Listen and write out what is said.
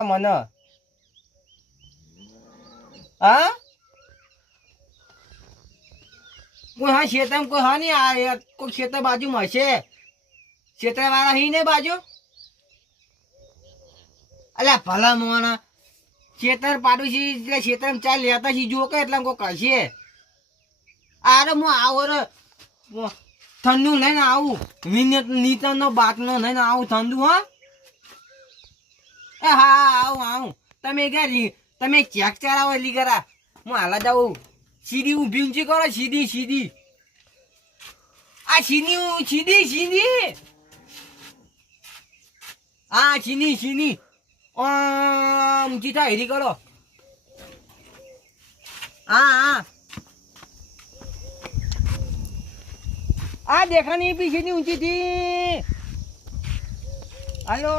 મને હા કોઈ હા ખેતર કોઈ હા નહીં આ કોઈ ખેતર બાજુમાં છે ખેતર વાળા હી ને બાજુ અલ્યા ભલા મોણા ખેતર પાડું છે એટલે ખેતર ચાલ લેતા છી જો કે એટલે કોઈ કશે અરે હું આવો રે ઠંડુ લઈને આવું નીતરનો બાટલો લઈને આવું ઠંડુ હા એ હા આવું તમે ચેક ચલાવો એટલી કરા હું હાલા જાઉં સીધી ઊભી ઊંચી કરો સીધી આ સીધી હા સીની ઊંચી થાય હેરી કરો હા દેખાની પીછેની ઊંચી થી હાલો